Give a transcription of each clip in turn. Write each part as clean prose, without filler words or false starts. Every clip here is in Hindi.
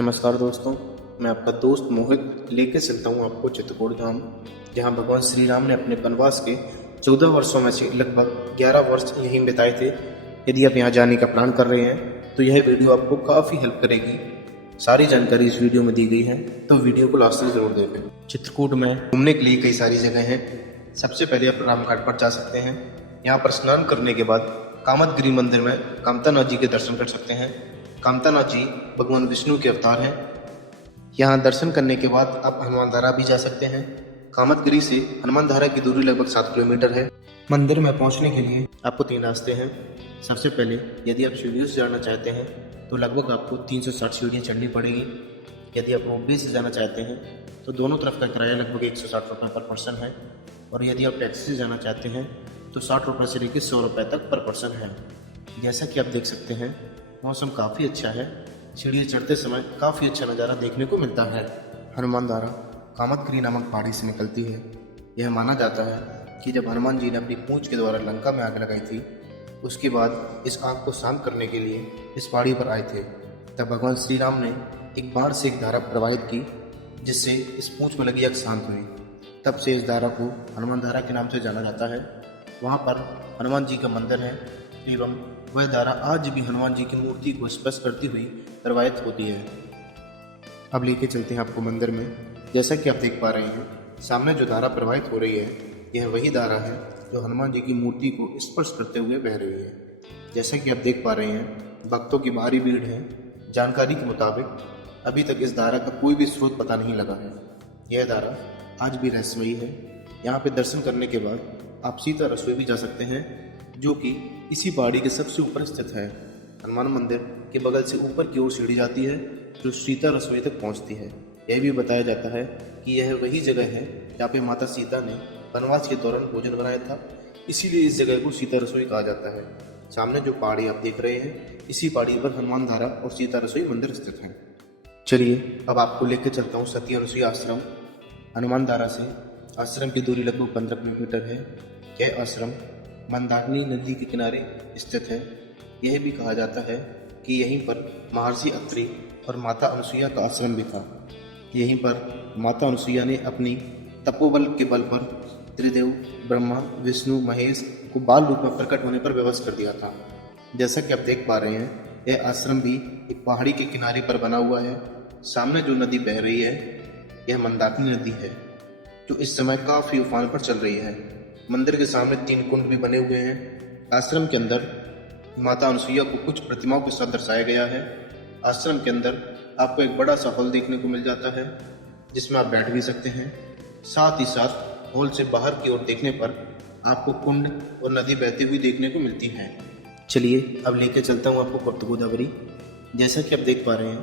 नमस्कार दोस्तों, मैं आपका दोस्त मोहित लेके चलता हूँ आपको चित्रकूट धाम, जहाँ भगवान श्री राम ने अपने वनवास के 14 वर्षों में से लगभग 11 वर्ष यहीं बिताए थे। यदि आप यहाँ जाने का प्लान कर रहे हैं तो यह वीडियो आपको काफ़ी हेल्प करेगी। सारी जानकारी इस वीडियो में दी गई है, तो वीडियो को लास्ट तक जरूर देखें। चित्रकूट में घूमने के लिए कई सारी जगह हैं। सबसे पहले आप रामघाट पर जा सकते हैं। यहाँ पर स्नान करने के बाद कामतगिरी मंदिर में कामतानाथ जी के दर्शन कर सकते हैं। कामतानाथ जी भगवान विष्णु के अवतार हैं। यहाँ दर्शन करने के बाद आप हनुमान धारा भी जा सकते हैं। कामतगिरी से हनुमान धारा की दूरी लगभग 7 किलोमीटर है। मंदिर में पहुँचने के लिए आपको 3 रास्ते हैं। सबसे पहले यदि आप सीढ़ियों से जाना चाहते हैं तो लगभग आपको 360 सीढ़ियाँ चढ़नी पड़ेगी। यदि आप रोपवे से जाना चाहते हैं तो दोनों तरफ का किराया लगभग 160 रुपये पर पर्सन है। और यदि आप टैक्सी से जाना चाहते हैं तो 60 रुपये से लेकर 100 रुपये तक पर पर्सन है। जैसा कि आप देख सकते हैं, मौसम काफ़ी अच्छा है। सीढ़ियाँ चढ़ते समय काफ़ी अच्छा नज़ारा देखने को मिलता है। हनुमान धारा कामतगिरी नामक पहाड़ी से निकलती है। यह माना जाता है कि जब हनुमान जी ने अपनी पूंछ के द्वारा लंका में आग लगाई थी, उसके बाद इस आग को शांत करने के लिए इस पहाड़ी पर आए थे। तब भगवान श्री राम ने एक बाण से एक धारा प्रवाहित की, जिससे इस पूंछ में लगी आग शांत हुई। तब से इस धारा को हनुमान धारा के नाम से जाना जाता है। वहाँ पर हनुमान जी का मंदिर है एवं वह धारा आज भी हनुमान जी की मूर्ति को स्पर्श करती हुई प्रवाहित होती है। अब लेके चलते हैं आपको मंदिर में। जैसा कि आप देख पा रहे हैं, सामने जो धारा प्रवाहित हो रही है, यह वही धारा है जो हनुमान जी की मूर्ति को स्पर्श करते हुए बह रही है। जैसा कि आप देख पा रहे हैं, भक्तों की भारी भीड़ है। जानकारी के मुताबिक अभी तक इस धारा का कोई भी स्रोत पता नहीं लगा है। यह धारा आज भी रहस्यमयी है। यहाँ पे दर्शन करने के बाद आप सीता रसोई भी जा सकते हैं, जो कि इसी पहाड़ी के सबसे ऊपर स्थित है। हनुमान मंदिर के बगल से ऊपर की ओर सीढ़ी जाती है जो सीता रसोई तक पहुंचती है। यह भी बताया जाता है कि यह वही जगह है जहाँ पे माता सीता ने वनवास के दौरान भोजन बनाया था, इसीलिए इस जगह को सीता रसोई कहा जाता है। सामने जो पहाड़ी आप देख रहे हैं, इसी पहाड़ी पर हनुमान धारा और सीता रसोई मंदिर स्थित है। चलिए अब आपको लेकर चलता हूँ सती अनुसुईया आश्रम। हनुमान धारा से आश्रम की दूरी लगभग 15 किलोमीटर है। यह आश्रम मंदाकिनी नदी के किनारे स्थित है। यह भी कहा जाता है कि यहीं पर महर्षि अत्रि और माता अनुसुईया का आश्रम भी था। यहीं पर माता अनुसुईया ने अपनी तपोबल के बल पर त्रिदेव ब्रह्मा, विष्णु, महेश को बाल रूप में प्रकट होने पर विवश कर दिया था। जैसा कि आप देख पा रहे हैं, यह आश्रम भी एक पहाड़ी के किनारे पर बना हुआ है। सामने जो नदी बह रही है, यह मंदाकिनी नदी है, जो इस समय काफ़ी उफान पर चल रही है। मंदिर के सामने 3 कुंड भी बने हुए हैं। आश्रम के अंदर माता अनुसुईया को कुछ प्रतिमाओं के साथ दर्शाया गया है। आश्रम के अंदर आपको एक बड़ा सा हॉल देखने को मिल जाता है, जिसमें आप बैठ भी सकते हैं। साथ ही साथ हॉल से बाहर की ओर देखने पर आपको कुंड और नदी बहती हुई देखने को मिलती है। चलिए अब लेके चलता हूँ आपको गुप्त गोदावरी। जैसा कि आप देख पा रहे हैं,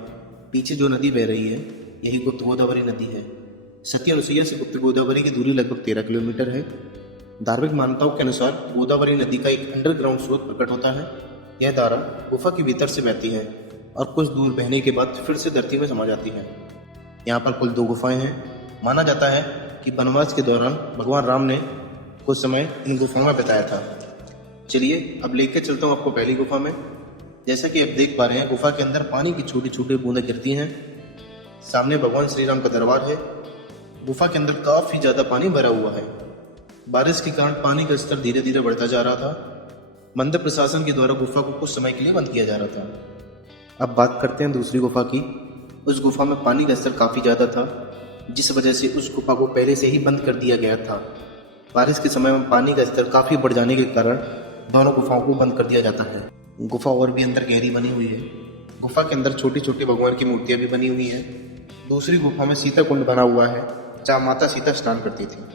पीछे जो नदी बह रही है, यही गुप्त गोदावरी नदी है। सती अनुसुईया से गुप्त गोदावरी की दूरी लगभग 13 किलोमीटर है। धार्मिक मान्यताओं के अनुसार गोदावरी नदी का एक अंडरग्राउंड स्रोत प्रकट होता है। यह धारा गुफा के भीतर से बहती है और कुछ दूर बहने के बाद फिर से धरती में समा जाती है। यहाँ पर कुल 2 गुफाएं हैं। माना जाता है कि वनवास के दौरान भगवान राम ने कुछ समय इन गुफाओं में बिताया था। चलिए अब लेकर चलता हूँ आपको पहली गुफा में। जैसा कि आप देख पा रहे हैं, गुफा के अंदर पानी की छोटी छोटी बूंदें गिरती हैं। सामने भगवान श्री राम का दरबार है। गुफा के अंदर काफ़ी ज़्यादा पानी भरा हुआ है। बारिश के कारण पानी का स्तर धीरे धीरे बढ़ता जा रहा था। मंदिर प्रशासन के द्वारा गुफा को कुछ समय के लिए बंद किया जा रहा था। अब बात करते हैं दूसरी गुफा की। उस गुफा में पानी का स्तर काफ़ी ज़्यादा था, जिस वजह से उस गुफा को पहले से ही बंद कर दिया गया था। बारिश के समय में पानी का स्तर काफ़ी बढ़ जाने के कारण दोनों गुफाओं को बंद कर दिया जाता है। गुफा और भी अंदर गहरी बनी हुई है। गुफा के अंदर छोटी छोटी भगवान की मूर्तियाँ भी बनी हुई हैं। दूसरी गुफा में सीता कुंड बना हुआ है, जहाँ माता सीता स्नान करती थी।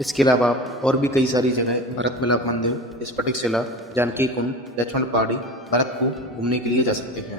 इसके अलावा आप और भी कई सारी जगह, भरत मिलाप मंदिर, स्फटिक शिला, जानकी कुंड, लक्ष्मण पहाड़ी, भारत को घूमने के लिए जा सकते हैं।